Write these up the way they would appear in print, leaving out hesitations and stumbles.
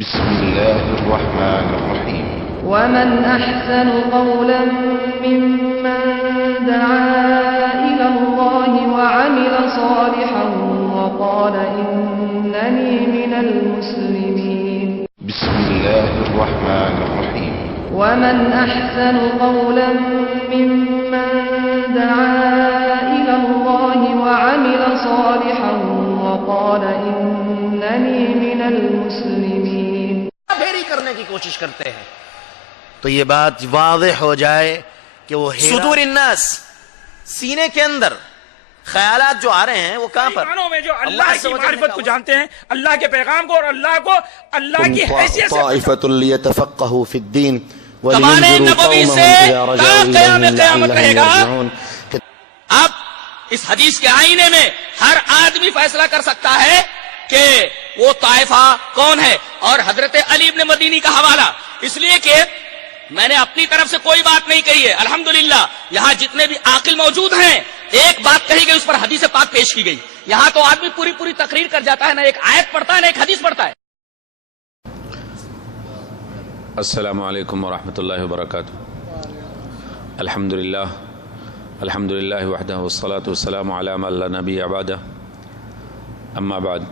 بسم الله الرحمن الرحيم ومن أحسن قولا ممن دعا إلى الله وعمل صالحا وقال إنني من المسلمين بسم الله الرحمن الرحيم ومن أحسن قولا ممن دعا إلى الله وعمل صالحا وقال إنني من المسلمين پھیری کرنے کی کوشش کرتے ہیں تو یہ بات واضح ہو جائے کہ وہ صدور الناس، سینے کے اندر خیالات جو آ رہے ہیں وہ کہاں پر؟ میں جو اللہ کی معرفت کو جانتے ہیں، اللہ کے پیغام کو، اور اللہ کو اللہ کی حیثیت سے طائفة ليتفقهوا في الدين زبان نبوی سے تا قیام قیامت رہے گا۔ اب اس حدیث کے آئینے میں ہر آدمی فیصلہ کر سکتا ہے کہ وہ طائفہ کون ہے، اور حضرت علی ابن مدینی کا حوالہ، اس لیے کہ میں نے اپنی طرف سے کوئی بات نہیں کہی ہے، الحمدللہ یہاں جتنے بھی عاقل موجود ہیں ایک بات کہی گئی اس پر حدیث پاک پیش کی گئی۔ یہاں تو آدمی پوری تقریر کر جاتا ہے، نہ ایک آیت پڑھتا ہے نہ ایک حدیث پڑھتا ہے۔ السلام علیکم ورحمۃ اللہ وبرکاتہ۔ الحمدللہ وحدہ والصلاة والسلام علی من لا نبی بعدہ، اما بعد۔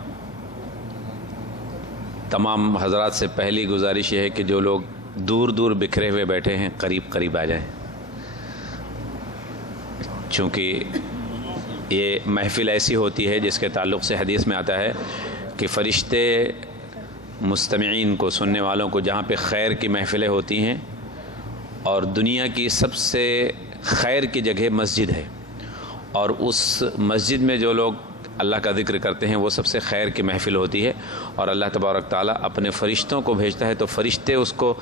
تمام حضرات سے پہلی گزارش یہ ہے کہ جو لوگ دور دور بکھرے ہوئے بیٹھے ہیں قریب قریب آ جائیں، چونکہ یہ محفل ایسی ہوتی ہے جس کے تعلق سے حدیث میں آتا ہے کہ فرشتے مستمعین کو، سننے والوں کو، جہاں پہ خیر کی محفلیں ہوتی ہیں، اور دنیا کی سب سے خیر کی جگہ مسجد ہے، اور اس مسجد میں جو لوگ اللہ کا ذکر کرتے ہیں وہ سب سے خیر کی محفل ہوتی ہے، اور اللہ تبارک تعالیٰ اپنے فرشتوں کو بھیجتا ہے تو فرشتے اس کو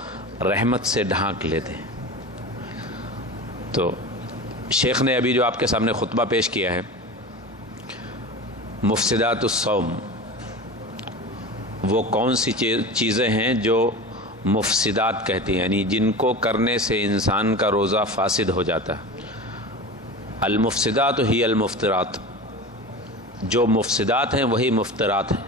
رحمت سے ڈھانک لیتے ہیں۔ تو شیخ نے ابھی جو آپ کے سامنے خطبہ پیش کیا ہے، مفسدات الصوم، وہ کون سی چیزیں ہیں جو مفسدات کہتی ہیں، یعنی جن کو کرنے سے انسان کا روزہ فاسد ہو جاتا ہے۔ المفسدات ہی المفترات، جو مفسدات ہیں وہی مفترات ہیں،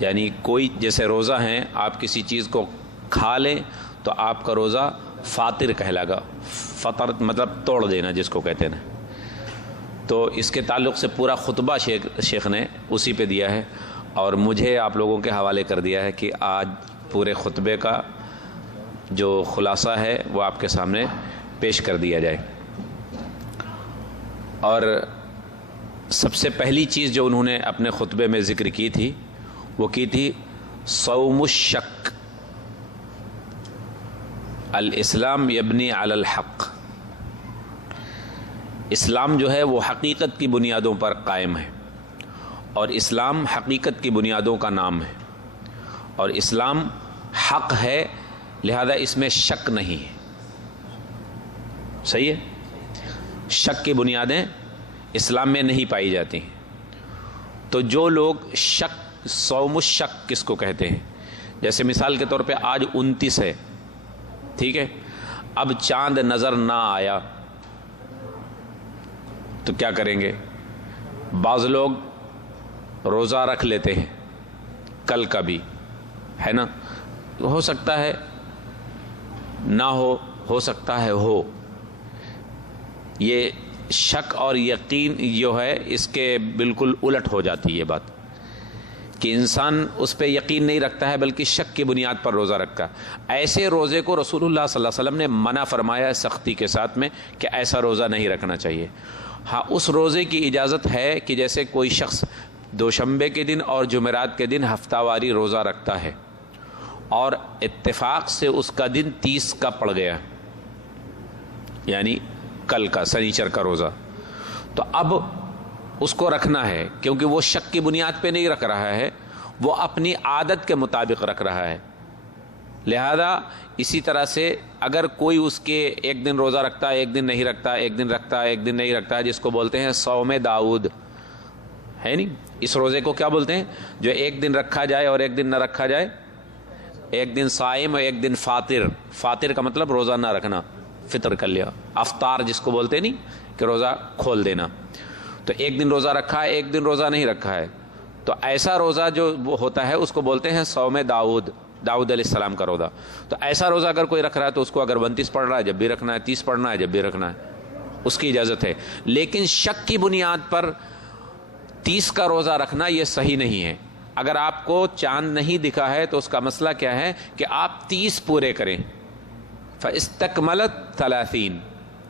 یعنی کوئی جیسے روزہ ہیں، آپ کسی چیز کو کھا لیں تو آپ کا روزہ فاطر کہلائے گا، فطر مطلب توڑ دینا جس کو کہتے ہیں۔ تو اس کے تعلق سے پورا خطبہ شیخ نے اسی پہ دیا ہے، اور مجھے آپ لوگوں کے حوالے کر دیا ہے کہ آج پورے خطبے کا جو خلاصہ ہے وہ آپ کے سامنے پیش کر دیا جائے۔ اور سب سے پہلی چیز جو انہوں نے اپنے خطبے میں ذکر کی تھی وہ کی تھی صوم الشک، الاسلام یبنی علی الحق۔ اسلام جو ہے وہ حقیقت کی بنیادوں پر قائم ہے، اور اسلام حقیقت کی بنیادوں کا نام ہے، اور اسلام حق ہے، لہذا اس میں شک نہیں ہے۔ صحیح ہے؟ شک کی بنیادیں اسلام میں نہیں پائی جاتی ہیں۔ تو جو لوگ شک، صوم الشک کس کو کہتے ہیں، جیسے مثال کے طور پہ آج 29 ہے، ٹھیک ہے، اب چاند نظر نہ آیا تو کیا کریں گے؟ بعض لوگ روزہ رکھ لیتے ہیں کل کا بھی، ہے نا، ہو سکتا ہے نہ ہو سکتا ہے ہو۔ یہ شک اور یقین جو ہے اس کے بالکل الٹ ہو جاتی ہے یہ بات، کہ انسان اس پہ یقین نہیں رکھتا ہے بلکہ شک کی بنیاد پر روزہ رکھتا ہے۔ ایسے روزے کو رسول اللہ صلی اللہ علیہ وسلم نے منع فرمایا ہے سختی کے ساتھ میں کہ ایسا روزہ نہیں رکھنا چاہیے۔ ہاں، اس روزے کی اجازت ہے کہ جیسے کوئی شخص دوشنبے کے دن اور جمعرات کے دن ہفتہ واری روزہ رکھتا ہے، اور اتفاق سے اس کا دن 30 کا پڑ گیا، یعنی کل کا سنیچر کا روزہ، تو اب اس کو رکھنا ہے، کیونکہ وہ شک کی بنیاد پہ نہیں رکھ رہا ہے، وہ اپنی عادت کے مطابق رکھ رہا ہے۔ لہذا اسی طرح سے اگر کوئی اس کے ایک دن روزہ رکھتا ہے، ایک دن نہیں رکھتا، ایک دن رکھتا ہے، ایک دن نہیں رکھتا ہے، جس کو بولتے ہیں صوم داؤد، ہے نہیں؟ اس روزے کو کیا بولتے ہیں؟ جو ایک دن رکھا جائے اور ایک دن نہ رکھا جائے، ایک دن صائم اور ایک دن فاطر۔ فاطر کا مطلب روزہ نہ رکھنا، فطر کر لیا، افطار جس کو بولتے نہیں، کہ روزہ کھول دینا۔ تو ایک دن روزہ رکھا ہے، ایک دن روزہ نہیں رکھا ہے، تو ایسا روزہ جو وہ ہوتا ہے اس کو بولتے ہیں صوم داؤد علیہ السلام کا روزہ. تو ایسا روزہ اگر کوئی رکھ رہا ہے تو اس کو اگر 29 پڑھ رہا ہے جب بھی رکھنا ہے, 30 پڑھنا ہے جب بھی رکھنا ہے, اس کی اجازت ہے. لیکن شک کی بنیاد پر 30 کا روزہ رکھنا یہ صحیح نہیں ہے. اگر آپ کو چاند نہیں دکھا ہے تو اس کا مسئلہ کیا ہے کہ آپ 30 پورے کریں. فاستکملت 30,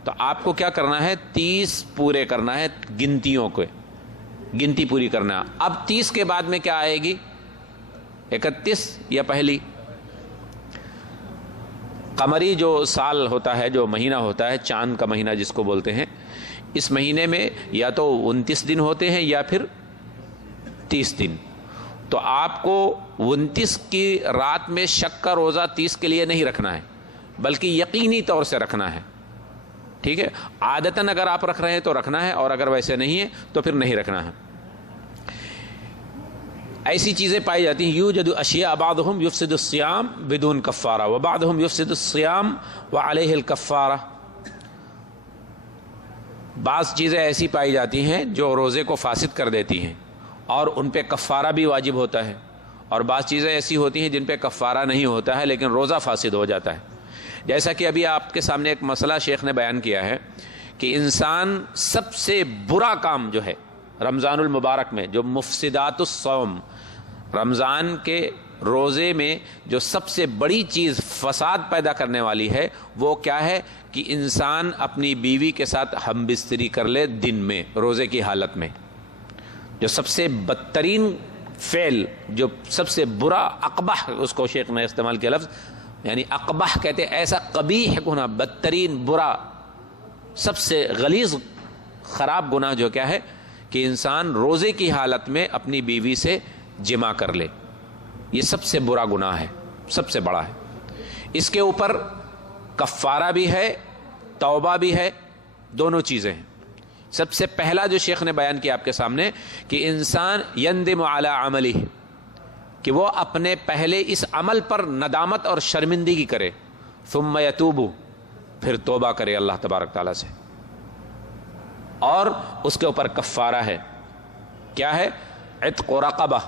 تو آپ کو کیا کرنا ہے, 30 پورے کرنا ہے, گنتیوں کو گنتی پوری کرنا. اب 30 کے بعد میں کیا آئے گی, 31 یا پہلی. قمری جو سال ہوتا ہے, جو مہینہ ہوتا ہے, چاند کا مہینہ جس کو بولتے ہیں, اس مہینے میں یا تو 29 دن ہوتے ہیں یا پھر 30 دن. تو آپ کو 29 کی رات میں شک کا روزہ 30 کے لیے نہیں رکھنا ہے, بلکہ یقینی طور سے رکھنا ہے. ٹھیک ہے, عادتاً اگر آپ رکھ رہے ہیں تو رکھنا ہے, اور اگر ویسے نہیں ہے تو پھر نہیں رکھنا ہے. ایسی چیزیں پائی جاتی ہیں, یوجد اشیاء بعضهم یفسد الصیام بدون کفارہ وبعضهم یفسد الصیام وعلیہ الکفارہ. بعض چیزیں ایسی پائی جاتی ہیں جو روزے کو فاسد کر دیتی ہیں اور ان پہ کفارہ بھی واجب ہوتا ہے, اور بعض چیزیں ایسی ہوتی ہیں جن پہ کفارہ نہیں ہوتا ہے لیکن روزہ فاسد ہو جاتا ہے. جیسا کہ ابھی آپ کے سامنے ایک مسئلہ شیخ نے بیان کیا ہے کہ انسان سب سے برا کام جو ہے رمضان المبارک میں, جو مفسدات الصوم, رمضان کے روزے میں جو سب سے بڑی چیز فساد پیدا کرنے والی ہے وہ کیا ہے کہ انسان اپنی بیوی کے ساتھ ہم بستری کر لے دن میں روزے کی حالت میں. جو سب سے بدترین فعل, جو سب سے برا, اقبح, اس کو شیخ نے استعمال کیا لفظ, یعنی اقبح کہتے ایسا قبیح گناہ, بدترین, برا, سب سے غلیظ خراب گناہ جو کیا ہے کہ انسان روزے کی حالت میں اپنی بیوی سے جمع کر لے. یہ سب سے برا گناہ ہے, سب سے بڑا ہے. اس کے اوپر کفارہ بھی ہے, توبہ بھی ہے, دونوں چیزیں ہیں. سب سے پہلا جو شیخ نے بیان کیا آپ کے سامنے کہ انسان یندم علی عملہ, کہ وہ اپنے پہلے اس عمل پر ندامت اور شرمندگی کرے, ثم یتوب, پھر توبہ کرے اللہ تبارک تعالیٰ سے, اور اس کے اوپر کفارہ ہے. کیا ہے, عتق رقبہ.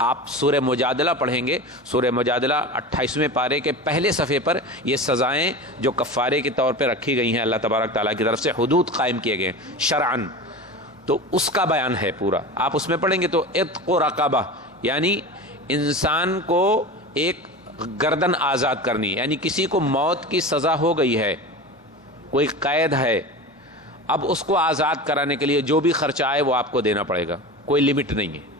آپ سورہ مجادلہ پڑھیں گے, سورہ مجادلہ 28ویں پارے کے پہلے صفحے پر یہ سزائیں جو کفارے کے طور پہ رکھی گئی ہیں اللہ تبارک تعالیٰ کی طرف سے, حدود قائم کیے گئے ہیں شرعاً, تو اس کا بیان ہے پورا. آپ اس میں پڑھیں گے تو عتق رقبہ یعنی انسان کو ایک گردن آزاد کرنی, یعنی کسی کو موت کی سزا ہو گئی ہے, کوئی قید ہے, اب اس کو آزاد کرانے کے لیے جو بھی خرچہ آئے وہ آپ کو دینا پڑے گا, کوئی لمٹ نہیں ہے,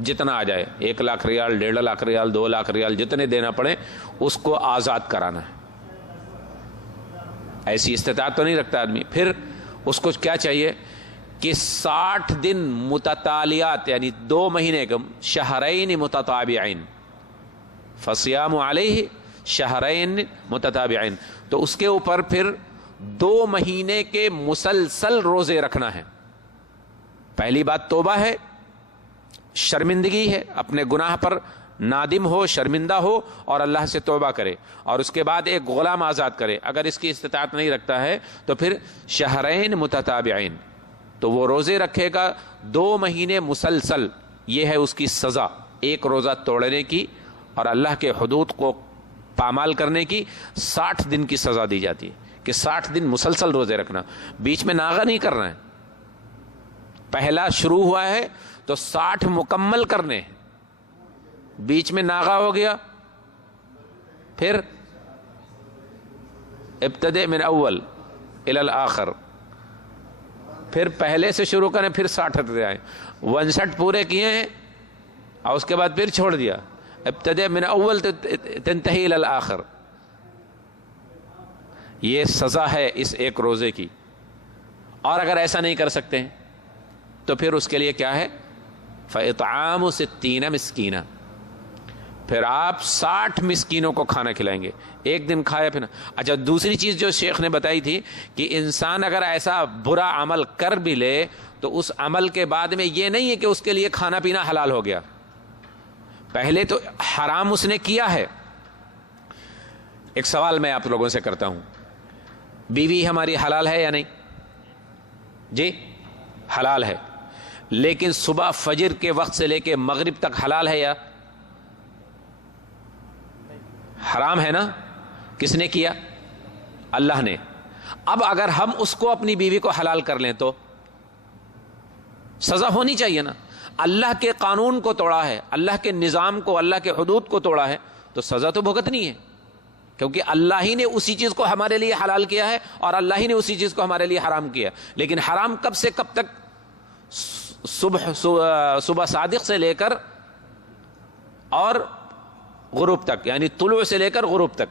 جتنا آ جائے, 1 لاکھ ریال, 1.5 لاکھ ریال, 2 لاکھ ریال, جتنے دینا پڑے اس کو آزاد کرانا ہے. ایسی استطاعت تو نہیں رکھتا آدمی. پھر اس کو کیا چاہیے کہ 60 دن متتالیات, یعنی 2 مہینے کے, شہرین متتابعین, فصیام علیہ شہرین متتابعین, تو اس کے اوپر پھر 2 مہینے کے مسلسل روزے رکھنا ہے. پہلی بات توبہ ہے, شرمندگی ہے, اپنے گناہ پر نادم ہو, شرمندہ ہو اور اللہ سے توبہ کرے, اور اس کے بعد ایک غلام آزاد کرے. اگر اس کی استطاعت نہیں رکھتا ہے تو پھر شہرین متتابعین, تو وہ روزے رکھے گا 2 مہینے مسلسل. یہ ہے اس کی سزا, ایک روزہ توڑنے کی اور اللہ کے حدود کو پامال کرنے کی 60 دن کی سزا دی جاتی ہے کہ 60 دن مسلسل روزے رکھنا, بیچ میں ناغہ نہیں کرنا ہے. پہلا شروع ہوا ہے تو 60 مکمل کرنے, بیچ میں ناغہ ہو گیا پھر ابتدے من اول الی الاخر, پھر پہلے سے شروع کریں, پھر 60 آئے, 59 پورے کیے ہیں اور اس کے بعد پھر چھوڑ دیا, ابتدے من اول تنتہی الی الاخر. یہ سزا ہے اس ایک روزے کی. اور اگر ایسا نہیں کر سکتے ہیں تو پھر اس کے لیے کیا ہے, فَإِطْعَامُ 60 مسکینہ, پھر آپ 60 مسکینوں کو کھانا کھلائیں گے, ایک دن کھایا پھر. اچھا, دوسری چیز جو شیخ نے بتائی تھی کہ انسان اگر ایسا برا عمل کر بھی لے تو اس عمل کے بعد میں یہ نہیں ہے کہ اس کے لیے کھانا پینا حلال ہو گیا, پہلے تو حرام اس نے کیا ہے. ایک سوال میں آپ لوگوں سے کرتا ہوں, بیوی ہماری حلال ہے یا نہیں؟ جی حلال ہے. لیکن صبح فجر کے وقت سے لے کے مغرب تک حلال ہے یا حرام ہے نا؟ کس نے کیا؟ اللہ نے. اب اگر ہم اس کو اپنی بیوی کو حلال کر لیں تو سزا ہونی چاہیے نا. اللہ کے قانون کو توڑا ہے، اللہ کے نظام کو، اللہ کے حدود کو توڑا ہے تو سزا تو بھگتنی ہے، کیونکہ اللہ ہی نے اسی چیز کو ہمارے لیے حلال کیا ہے اور اللہ ہی نے اسی چیز کو ہمارے لیے حرام کیا. لیکن حرام کب سے کب تک؟ صبح صادق سے لے کر اور غروب تک، یعنی طلوع سے لے کر غروب تک.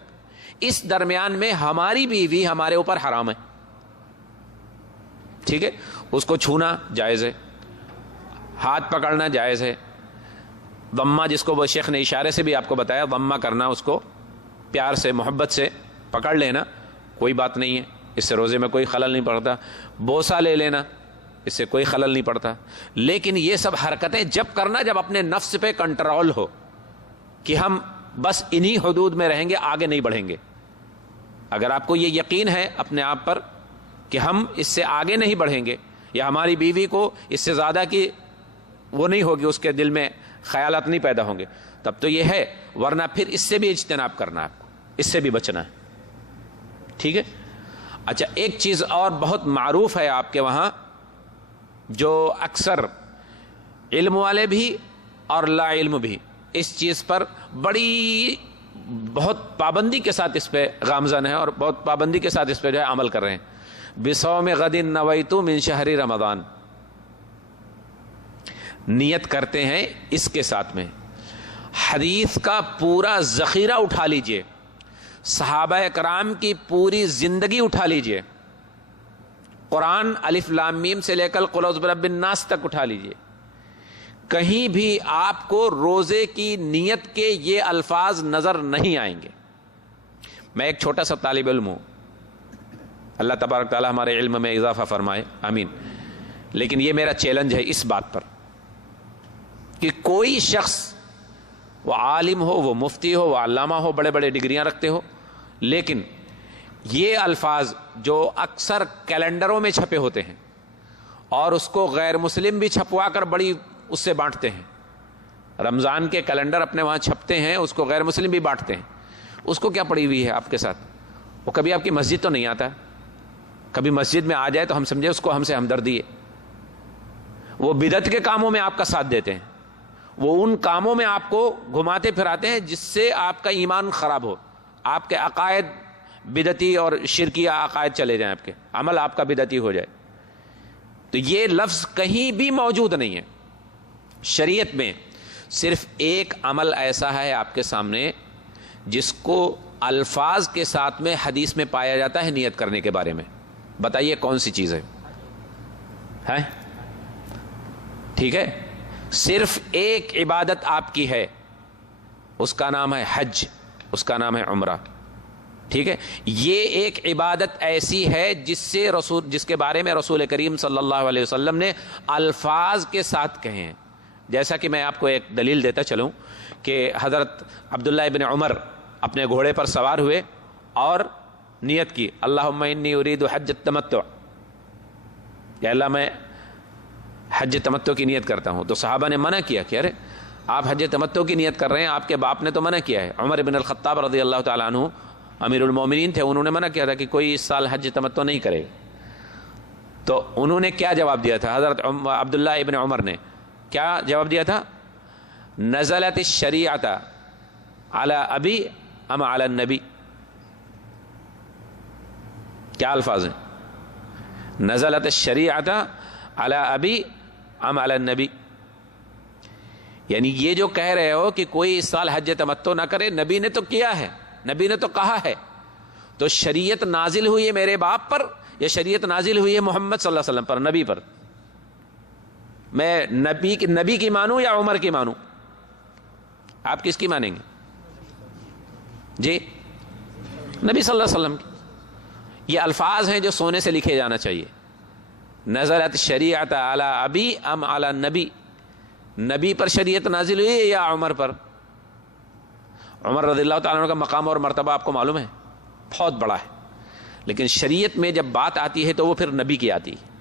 اس درمیان میں ہماری بیوی ہمارے اوپر حرام ہے. ٹھیک ہے، اس کو چھونا جائز ہے، ہاتھ پکڑنا جائز ہے، ضمہ جس کو وہ شیخ نے اشارے سے بھی آپ کو بتایا، ضمہ کرنا، اس کو پیار سے محبت سے پکڑ لینا، کوئی بات نہیں ہے، اس سے روزے میں کوئی خلل نہیں پڑتا. بوسہ لے لینا، اس سے کوئی خلل نہیں پڑتا. لیکن یہ سب حرکتیں جب کرنا جب اپنے نفس پہ کنٹرول ہو کہ ہم بس انہی حدود میں رہیں گے، آگے نہیں بڑھیں گے. اگر آپ کو یہ یقین ہے اپنے آپ پر کہ ہم اس سے آگے نہیں بڑھیں گے یا ہماری بیوی کو اس سے زیادہ کی وہ نہیں ہوگی، اس کے دل میں خیالات نہیں پیدا ہوں گے، تب تو یہ ہے. ورنہ پھر اس سے بھی اجتناب کرنا ہے، آپ کو اس سے بھی بچنا ہے. ٹھیک ہے. اچھا، ایک چیز اور بہت معروف ہے آپ کے وہاں، جو اکثر علم والے بھی اور لا علم بھی اس چیز پر بڑی بہت پابندی کے ساتھ اس پہ گامزن ہے اور بہت پابندی کے ساتھ اس پہ جو ہے عمل کر رہے ہیں. بصوم غد نویت من شہر رمضان، نیت کرتے ہیں اس کے ساتھ میں. حدیث کا پورا ذخیرہ اٹھا لیجئے، صحابہ کرام کی پوری زندگی اٹھا لیجئے، قرآن الف لام میم سے لے کر قل اعوذ برب الناس تک اٹھا لیجئے. کہیں بھی آپ کو روزے کی نیت کے یہ الفاظ نظر نہیں آئیں گے. میں ایک چھوٹا سا طالب علم ہوں، اللہ تبارک تعالی ہمارے علم میں اضافہ فرمائے، آمین. لیکن یہ میرا چیلنج ہے اس بات پر کہ کوئی شخص، وہ عالم ہو، وہ مفتی ہو، وہ علامہ ہو، بڑے بڑے ڈگریاں رکھتے ہو، لیکن یہ الفاظ جو اکثر کیلنڈروں میں چھپے ہوتے ہیں اور اس کو غیر مسلم بھی چھپوا کر بڑی اس سے بانٹتے ہیں. رمضان کے کیلنڈر اپنے وہاں چھپتے ہیں، اس کو غیر مسلم بھی بانٹتے ہیں. اس کو کیا پڑی ہوئی ہے آپ کے ساتھ؟ وہ کبھی آپ کی مسجد تو نہیں آتا، کبھی مسجد میں آ جائے تو ہم سمجھے اس کو ہم سے ہمدردی ہے. وہ بدعت کے کاموں میں آپ کا ساتھ دیتے ہیں، وہ ان کاموں میں آپ کو گھماتے پھراتے ہیں جس سے آپ کا ایمان خراب ہو، آپ کے عقائد بدعتی اور شرکیہ عقائد چلے جائیں، آپ کے عمل آپ کا بدعتی ہو جائے. تو یہ لفظ کہیں بھی موجود نہیں ہے شریعت میں. صرف ایک عمل ایسا ہے آپ کے سامنے جس کو الفاظ کے ساتھ میں حدیث میں پایا جاتا ہے نیت کرنے کے بارے میں. بتائیے کون سی چیز ہے؟ ٹھیک ہے، صرف ایک عبادت آپ کی ہے، اس کا نام ہے حج، اس کا نام ہے عمرہ. ٹھیک ہے، یہ ایک عبادت ایسی ہے جس کے بارے میں رسول کریم صلی اللہ علیہ وسلم نے الفاظ کے ساتھ کہے ہیں. جیسا کہ میں آپ کو ایک دلیل دیتا چلوں کہ حضرت عبداللہ ابن عمر اپنے گھوڑے پر سوار ہوئے اور نیت کی، اللہم انی ارید حج التمتع، یا اللہ میں حج تمتع کی نیت کرتا ہوں. تو صحابہ نے منع کیا کہ ارے آپ حج تمتع کی نیت کر رہے ہیں، آپ کے باپ نے تو منع کیا ہے. عمر بن الخطاب رضی اللہ تعالیٰ عنہ امیر المومنین تھے، انہوں نے منع کیا تھا کہ کوئی اس سال حج تمتع نہیں کرے. تو انہوں نے کیا جواب دیا تھا؟ حضرت عبداللہ ابن عمر نے کیا جواب دیا تھا؟ نزلت الشریعۃ علی ابی ام علی النبی. کیا الفاظ ہیں؟ نزلت الشریعۃ علی ابی ام علی النبی. یعنی یہ جو کہہ رہے ہو کہ کوئی اس سال حج تمتع نہ کرے، نبی نے تو کیا ہے، نبی نے تو کہا ہے. تو شریعت نازل ہوئی ہے میرے باپ پر یا شریعت نازل ہوئی ہے محمد صلی اللہ علیہ وسلم پر، نبی پر؟ میں نبی کی مانوں یا عمر کی مانوں؟ آپ کس کی مانیں گے؟ جی نبی صلی اللہ علیہ وسلم کی. یہ الفاظ ہیں جو سونے سے لکھے جانا چاہیے. نزلت شریعت علی ابی ام علی نبی، نبی پر شریعت نازل ہوئی ہے یا عمر پر؟ عمر رضی اللہ تعالیٰ عنہ کا مقام اور مرتبہ آپ کو معلوم ہے، بہت بڑا ہے. لیکن شریعت میں جب بات آتی ہے تو وہ پھر نبی کی آتی ہے.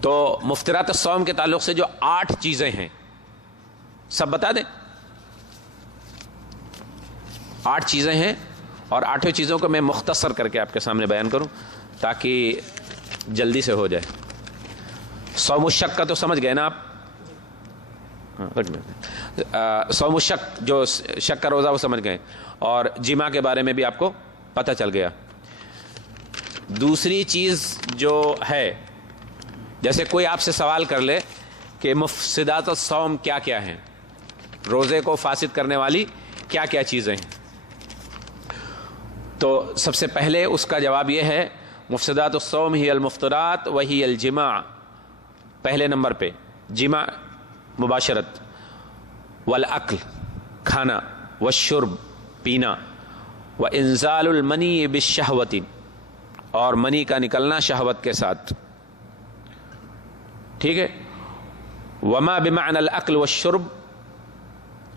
تو مفطرات الصوم کے تعلق سے جو 8 چیزیں ہیں سب بتا دیں. 8 چیزیں ہیں اور 8 چیزوں کو میں مختصر کر کے آپ کے سامنے بیان کروں تاکہ جلدی سے ہو جائے. صوم الشک کا تو سمجھ گئے نا آپ. صوم الشک جو شک کا روزہ وہ سمجھ گئے, اور جماع کے بارے میں بھی آپ کو پتہ چل گیا. دوسری چیز جو ہے, جیسے کوئی آپ سے سوال کر لے کہ مفسدات الصوم کیا کیا ہیں, روزے کو فاسد کرنے والی کیا کیا چیزیں ہیں, تو سب سے پہلے اس کا جواب یہ ہے مفسدات الصوم ہی المفطرات وہی الجماع. پہلے نمبر پہ جماع مباشرت, والاکل کھانا, والشرب پینا, وانزال المنی بالشہوۃ اور منی کا نکلنا شہوت کے ساتھ. ٹھیک ہے. وما بمعنى الاکل والشرب,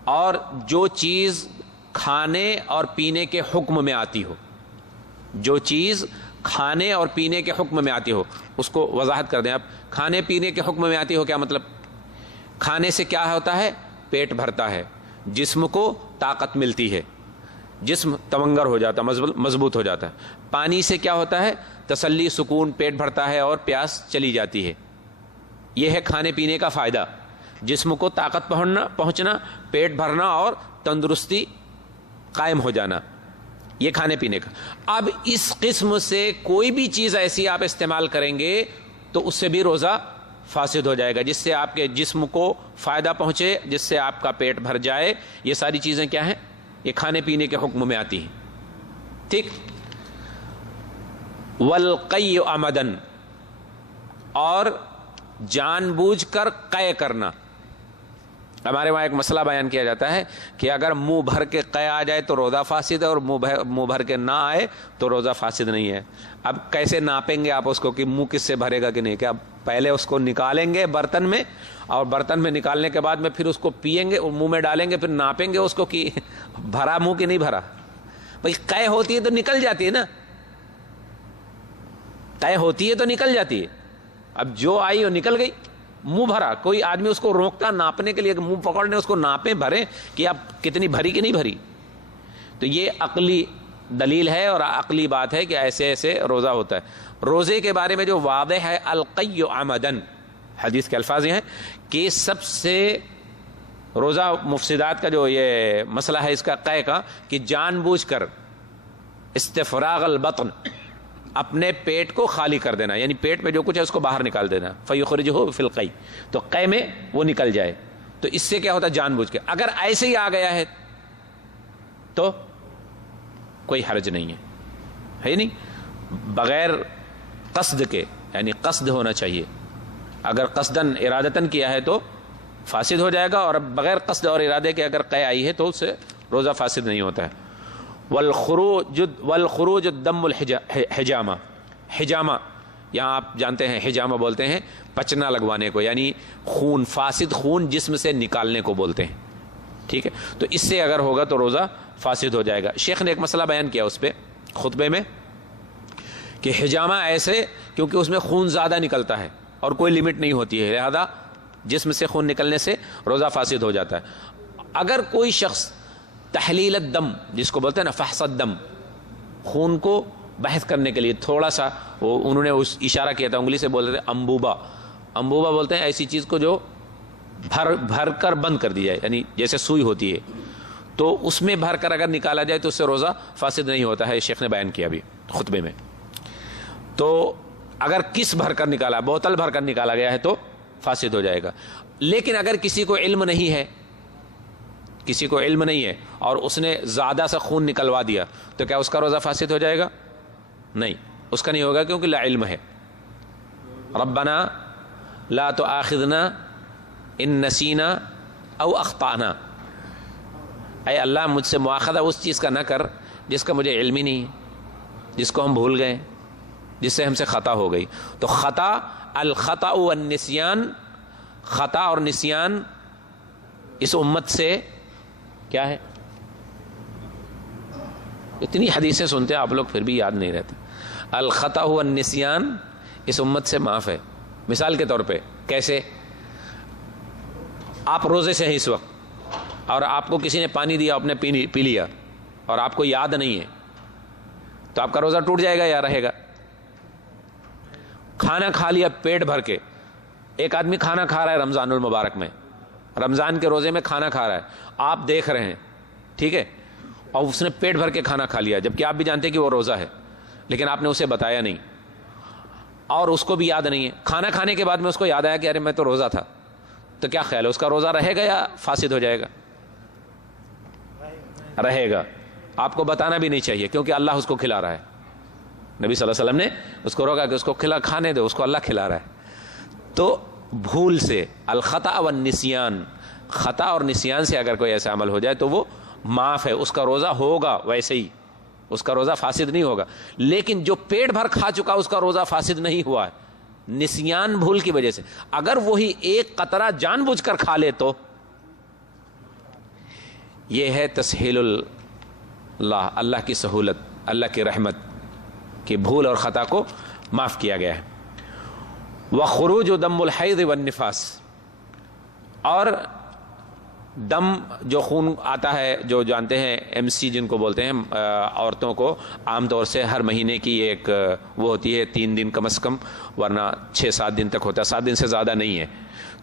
اور جو چیز کھانے اور پینے کے حکم میں آتی ہو, جو چیز کھانے اور پینے کے حکم میں آتی ہو, اس کو وضاحت کر دیں آپ. کھانے پینے کے حکم میں آتی ہو کیا مطلب؟ کھانے سے کیا ہوتا ہے؟ پیٹ بھرتا ہے, جسم کو طاقت ملتی ہے, جسم تونگر ہو جاتا ہے, مضبوط ہو جاتا ہے. پانی سے کیا ہوتا ہے؟ تسلی, سکون, پیٹ بھرتا ہے اور پیاس چلی جاتی ہے. یہ ہے کھانے پینے کا فائدہ, جسم کو طاقت پہنچنا, پیٹ بھرنا اور تندرستی قائم ہو جانا, یہ کھانے پینے کا. اب اس قسم سے کوئی بھی چیز ایسی آپ استعمال کریں گے تو اس سے بھی روزہ فاسد ہو جائے گا, جس سے آپ کے جسم کو فائدہ پہنچے, جس سے آپ کا پیٹ بھر جائے. یہ ساری چیزیں کیا ہیں؟ یہ کھانے پینے کے حکم میں آتی ہیں. ٹھیک. والقی عمدن, اور جان بوجھ کر قے کرنا. ہمارے وہاں ایک مسئلہ بیان کیا جاتا ہے کہ اگر منہ بھر کے قے آ جائے تو روزہ فاسد ہے, اور منہ بھر کے نہ آئے تو روزہ فاسد نہیں ہے. اب کیسے ناپیں گے آپ اس کو کہ منہ کس سے بھرے گا کہ نہیں؟ کیا پہلے اس کو نکالیں گے برتن میں, اور برتن میں نکالنے کے بعد میں پھر اس کو پیئیں گے اور منہ میں ڈالیں گے, پھر ناپیں گے اس کو کہ بھرا منہ کہ نہیں بھرا؟ بھائی قے ہوتی ہے تو نکل جاتی ہے نا, قے ہوتی ہے تو نکل جاتی ہے. اب جو آئی وہ نکل گئی, منہ بھرا. کوئی آدمی اس کو روکتا ناپنے کے لیے کہ منہ پکڑنے اس کو ناپیں بھریں کہ اب کتنی بھری کہ نہیں بھری. تو یہ عقلی دلیل ہے اور عقلی بات ہے کہ ایسے ایسے روزہ ہوتا ہے. روزے کے بارے میں جو واضح ہے القی عمدن, حدیث کے الفاظ یہ ہیں کہ سب سے روزہ مفسدات کا جو یہ مسئلہ ہے اس کا قے کا, کہ جان بوجھ کر استفراغ البطن, اپنے پیٹ کو خالی کر دینا, یعنی پیٹ میں جو کچھ ہے اس کو باہر نکال دینا. فیخرجہ فی القی, تو قے میں وہ نکل جائے. تو اس سے کیا ہوتا ہے؟ جان بوجھ کے. اگر ایسے ہی آ گیا ہے تو کوئی حرج نہیں ہے نہیں, بغیر قصد کے, یعنی قصد ہونا چاہیے. اگر قصدن ارادتن کیا ہے تو فاسد ہو جائے گا, اور بغیر قصد اور ارادے کے اگر قے آئی ہے تو اس سے روزہ فاسد نہیں ہوتا ہے. والخروج الدم الحجامہ, حجامہ یہاں آپ جانتے ہیں حجامہ بولتے ہیں پچنا لگوانے کو, یعنی خون, فاسد خون جسم سے نکالنے کو بولتے ہیں. ٹھیک ہے. تو اس سے اگر ہوگا تو روزہ فاسد ہو جائے گا. شیخ نے ایک مسئلہ بیان کیا اس پہ خطبے میں کہ حجامہ ایسے کیونکہ اس میں خون زیادہ نکلتا ہے اور کوئی لمٹ نہیں ہوتی ہے, لہذا جسم سے خون نکلنے سے روزہ فاسد ہو جاتا ہے. اگر کوئی شخص تحلیل الدم جس کو بولتے ہیں نا, فحص الدم, خون کو بحث کرنے کے لیے تھوڑا سا, وہ انہوں نے اس اشارہ کیا تھا انگلی سے, بولتے تھے انبوبہ. انبوبہ بولتے ہیں ایسی چیز کو جو بھر کر بند کر دی جائے, یعنی جیسے سوئی ہوتی ہے, تو اس میں بھر کر اگر نکالا جائے تو اس سے روزہ فاسد نہیں ہوتا ہے. شیخ نے بیان کیا ابھی خطبے میں. تو اگر کس بھر کر نکالا, بوتل بھر کر نکالا گیا ہے تو فاسد ہو جائے گا. لیکن اگر کسی کو علم نہیں ہے, کسی کو علم نہیں ہے اور اس نے زیادہ سا خون نکلوا دیا تو کیا اس کا روزہ فاسد ہو جائے گا؟ نہیں, اس کا نہیں ہوگا, کیونکہ لا علم ہے. ربنا لا تؤاخذنا ان نسینا او اخطانا, اے اللہ مجھ سے مواخذہ اس چیز کا نہ کر جس کا مجھے علم ہی نہیں ہے, جس کو ہم بھول گئے, جس سے ہم سے خطا ہو گئی. تو خطا, الخطا والنسیان, خطا اور نسیان اس امت سے کیا ہے؟ اتنی حدیثیں سنتے ہیں آپ لوگ پھر بھی یاد نہیں رہتے. الخطا والنسیان اس امت سے معاف ہے. مثال کے طور پہ کیسے؟ آپ روزے سے ہیں اس وقت اور آپ کو کسی نے پانی دیا، آپ نے پی لیا اور آپ کو یاد نہیں ہے، تو آپ کا روزہ ٹوٹ جائے گا یا رہے گا؟ کھانا کھا لیا پیٹ بھر کے، ایک آدمی کھانا کھا رہا ہے رمضان المبارک میں، رمضان کے روزے میں کھانا کھا رہا ہے، آپ دیکھ رہے ہیں، ٹھیک ہے، اور اس نے پیٹ بھر کے کھانا کھا لیا، جبکہ آپ بھی جانتے کہ وہ روزہ ہے، لیکن آپ نے اسے بتایا نہیں اور اس کو بھی یاد نہیں ہے۔ کھانا کھانے کے بعد میں اس کو یاد آیا کہ ارے میں تو روزہ تھا، تو کیا خیال ہے، اس کا روزہ رہے گا یا فاسد ہو جائے گا؟ رہے گا۔ آپ کو بتانا بھی نہیں چاہیے کیونکہ اللہ اس کو کھلا رہا ہے، نبی صلی اللہ علیہ وسلم نے اس کو روکا کہ اس کو کھانے دو، اس کو اللہ کھلا رہا ہے۔ تو بھول سے، الخطأ والنسیان، خطا اور نسیان سے اگر کوئی ایسا عمل ہو جائے تو وہ معاف ہے، اس کا روزہ ہوگا، ویسے ہی اس کا روزہ فاسد نہیں ہوگا۔ لیکن جو پیٹ بھر کھا چکا اس کا روزہ فاسد نہیں ہوا ہے، نسیان بھول کی وجہ سے۔ اگر وہی ایک قطرہ جان بوجھ کر کھا لے تو یہ ہے تسہیل اللہ، اللہ کی سہولت، اللہ کی رحمت کہ بھول اور خطا کو معاف کیا گیا ہے۔ وخروج دم الحیض والنفاس، اور دم جو خون آتا ہے، جو جانتے ہیں ایم سی جن کو بولتے ہیں، عورتوں کو عام طور سے ہر مہینے کی ایک وہ ہوتی ہے 3 دن کم از کم، ورنہ 6-7 دن تک ہوتا ہے، 7 دن سے زیادہ نہیں ہے۔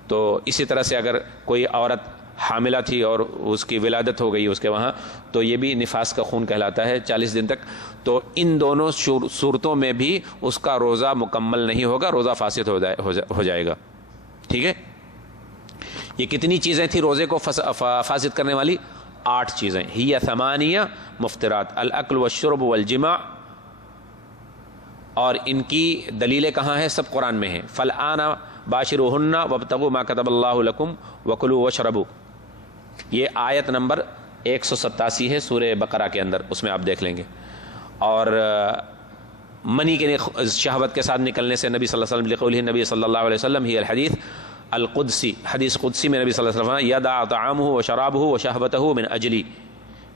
تو اسی طرح سے اگر کوئی عورت حاملہ تھی اور اس کی ولادت ہو گئی اس کے وہاں، تو یہ بھی نفاس کا خون کہلاتا ہے 40 دن تک۔ تو ان دونوں صورتوں میں بھی اس کا روزہ مکمل نہیں ہوگا، روزہ فاسد ہو جائے گا، ٹھیک ہے۔ یہ کتنی چیزیں تھیں روزے کو فاسد کرنے والی؟ 8 چیزیں، ہی 8 مفطرات، الاکل والشرب والجماع، اور ان کی دلیلیں کہاں ہیں؟ سب قرآن میں ہیں۔ فالآن باشروہن وابتغوا ما کتب اللہ لکم وکلوا واشربوا، یہ آیت نمبر 187 ہے سورہ بقرہ کے اندر، اس میں آپ دیکھ لیں گے۔ اور منی کے شہوت کے ساتھ نکلنے سے نبی صلی اللہ علیہ وسلم لقولہ نبی صلی اللہ علیہ وسلم ہی الحدیث القدسی، حدیث قدسی میں نبی صلی اللہ علیہ وسلم یدع طعامہ وشرابہ وشہوتہ من اجلی،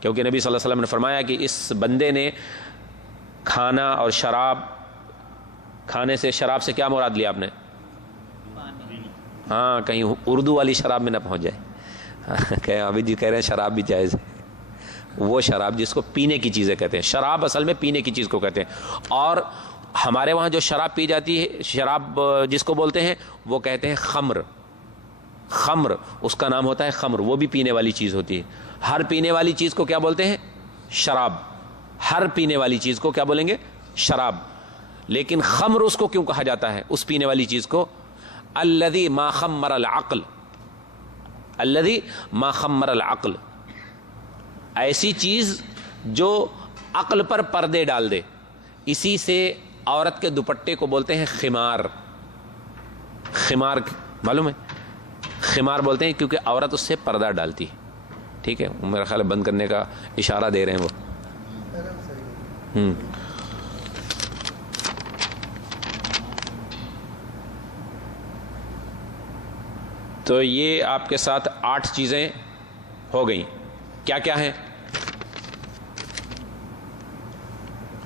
کیونکہ نبی صلی اللہ علیہ وسلم نے فرمایا کہ اس بندے نے کھانا اور شراب، کھانے سے شراب سے کیا مراد لیا آپ نے؟ ہاں، کہیں اردو والی شراب میں نہ پہنچ جائے کہ ابھی جی کہہ رہے ہیں شراب بھی جائز ہے، وہ شراب جس کو پینے کی چیزیں کہتے ہیں، شراب اصل میں پینے کی چیز کو کہتے ہیں۔ اور ہمارے وہاں جو شراب پی جاتی ہے، شراب جس کو بولتے ہیں وہ کہتے ہیں خمر، خمر اس کا نام ہوتا ہے خمر، وہ بھی پینے والی چیز ہوتی ہے۔ ہر پینے والی چیز کو کیا بولتے ہیں؟ شراب، ہر پینے والی چیز کو کیا بولیں گے؟ شراب۔ لیکن خمر اس کو کیوں کہا جاتا ہے، اس پینے والی چیز کو؟ الذی ما خمر العقل، الذی ما خمر العقل، ایسی چیز جو عقل پر پردے ڈال دے۔ اسی سے عورت کے دوپٹے کو بولتے ہیں خمار، خمار معلوم ہے؟ خمار بولتے ہیں کیونکہ عورت اس سے پردہ ڈالتی ہے، ٹھیک ہے، میرا خیال ہے بند کرنے کا اشارہ دے رہے ہیں وہ۔ تو یہ آپ کے ساتھ 8 چیزیں ہو گئیں، کیا کیا ہیں؟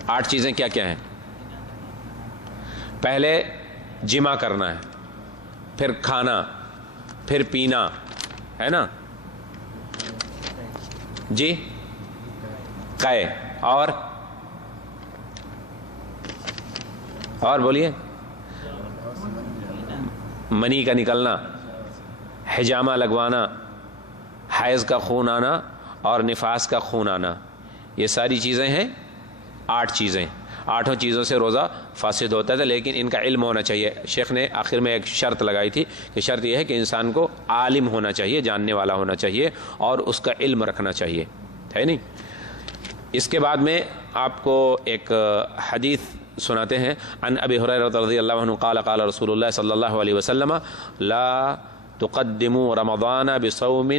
8 چیزیں کیا کیا ہیں؟ پہلے جمع کرنا ہے، پھر کھانا، پھر پینا، ہے نا جی، قے، اور بولیے، منی کا نکلنا، حجامہ لگوانا، حیض کا خون آنا اور نفاس کا خون آنا، یہ ساری چیزیں ہیں 8 چیزیں۔ 8 چیزوں سے روزہ فاسد ہوتا ہے، لیکن ان کا علم ہونا چاہیے۔ شیخ نے آخر میں ایک شرط لگائی تھی کہ شرط یہ ہے کہ انسان کو عالم ہونا چاہیے، جاننے والا ہونا چاہیے اور اس کا علم رکھنا چاہیے، ہے نہیں؟ اس کے بعد میں آپ کو ایک حدیث سناتے ہیں۔ عن ابی ہریرہ رضی اللہ عنہ قال قال رسول اللہ صلی اللہ علیہ وسلم لا تقدموا رمضان بصوم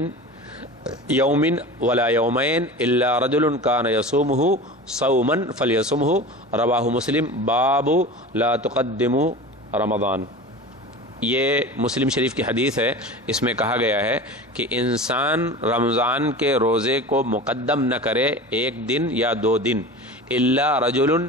یوم ولا یومین الا رجل کان یصومہ صوما فلیصمہ، رواہ مسلم۔ باب لا تقدموا رمضان، یہ مسلم شریف کی حدیث ہے۔ اس میں کہا گیا ہے کہ انسان رمضان کے روزے کو مقدم نہ کرے 1 دن یا 2 دن، الا رجل،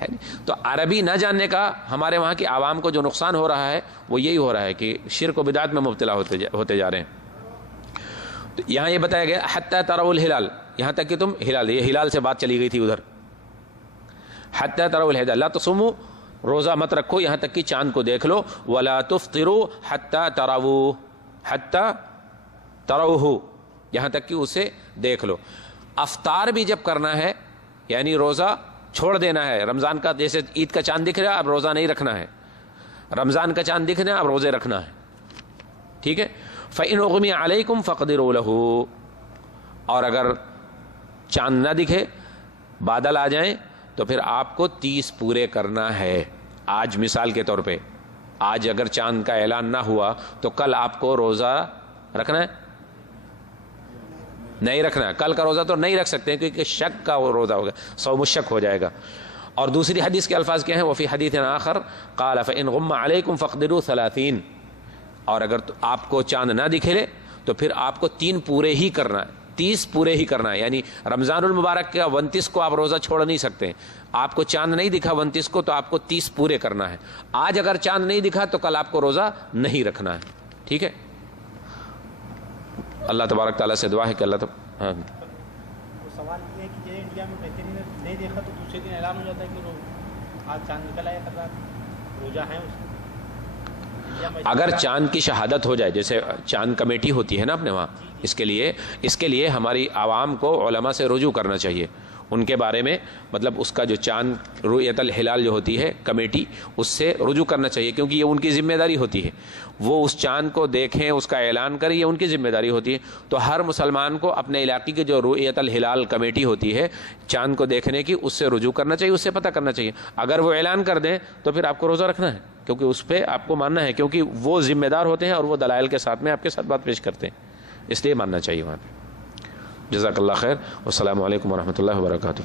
ہے نہیں؟ تو عربی نہ جاننے کا ہمارے وہاں کی عوام کو جو نقصان ہو رہا ہے وہ یہی ہو رہا ہے کہ شرک و بدعت میں مبتلا ہوتے جا رہے ہیں. تو یہاں یہ بتایا گیا حتی تروا الہلال، یہاں تک کہ تم ہلال، یہ ہلال سے بات چلی گئی تھی ادھر. حتی تروا الہلال لا تصوموا، روزہ مت رکھو یہاں تک کہ چاند کو دیکھ لو. ولا تفطروا حتی تروا، حتی تروہ، یہاں تک کہ اسے دیکھ لو. افطار بھی جب کرنا ہے یعنی روزہ چھوڑ دینا ہے. رمضان کا جیسے عید کا چاند دکھ رہا ہے اب روزہ نہیں رکھنا ہے، رمضان کا چاند دکھ رہا ہے اب روزے رکھنا ہے. ٹھیک ہے. فَإِنْ أُغْمِيَ عَلَيْكُمْ فَاقْدِرُوا لَهُ، اور اگر چاند نہ دکھے، بادل آ جائیں، تو پھر آپ کو 30 پورے کرنا ہے. آج مثال کے طور پہ آج اگر چاند کا اعلان نہ ہوا تو کل آپ کو روزہ رکھنا ہے؟ نہیں رکھنا ہے. کل کا روزہ تو نہیں رکھ سکتے کیونکہ شک کا وہ روزہ ہوگا، صوم الشک ہو جائے گا. اور دوسری حدیث کے الفاظ کیا ہیں؟ وفی حدیث آخر قال فإن غم علیکم فاقدروا 30، اور اگر آپ کو چاند نہ دکھے تو پھر آپ کو 3 پورے ہی کرنا ہے، 30 پورے ہی کرنا ہے. یعنی رمضان المبارک کا 29 کو آپ روزہ چھوڑ نہیں سکتے. آپ کو چاند نہیں دکھا 29 کو تو آپ کو 30 پورے کرنا ہے. آج اگر چاند نہیں دکھا تو کل آپ کو روزہ نہیں رکھنا ہے. ٹھیک ہے. اللہ تبارک تعالیٰ سے دعا ہے کہ اللہ ہاں. سوال یہ ہے کہ انڈیا میں کہتے ہیں نہیں دیکھا تو دوسرے دن اعلان ہو جاتا ہے کہ آج چاند نکل آیا کر رات روزہ ہے اس. اگر چاند کی شہادت ہو جائے، جیسے چاند کمیٹی ہوتی ہے نا اپنے وہاں، اس کے لیے ہماری عوام کو علماء سے رجوع کرنا چاہیے. ان کے بارے میں مطلب اس کا جو چاند رؤیت الہلال جو ہوتی ہے کمیٹی، اس سے رجوع کرنا چاہیے کیونکہ یہ ان کی ذمہ داری ہوتی ہے. وہ اس چاند کو دیکھیں، اس کا اعلان کریں، یہ ان کی ذمہ داری ہوتی ہے. تو ہر مسلمان کو اپنے علاقے کی جو رؤیت الہلال کمیٹی ہوتی ہے چاند کو دیکھنے کی، اس سے رجوع کرنا چاہیے، اس سے پتہ کرنا چاہیے. اگر وہ اعلان کر دیں تو پھر آپ کو روزہ رکھنا ہے کیونکہ اس پہ آپ کو ماننا ہے، کیونکہ وہ ذمہ دار ہوتے ہیں اور وہ دلائل کے ساتھ میں آپ کے ساتھ بات پیش کرتے ہیں، اس لیے ماننا چاہیے وہاں پہ. جزاک اللہ خیر، والسلام علیکم ورحمۃ اللہ وبرکاتہ.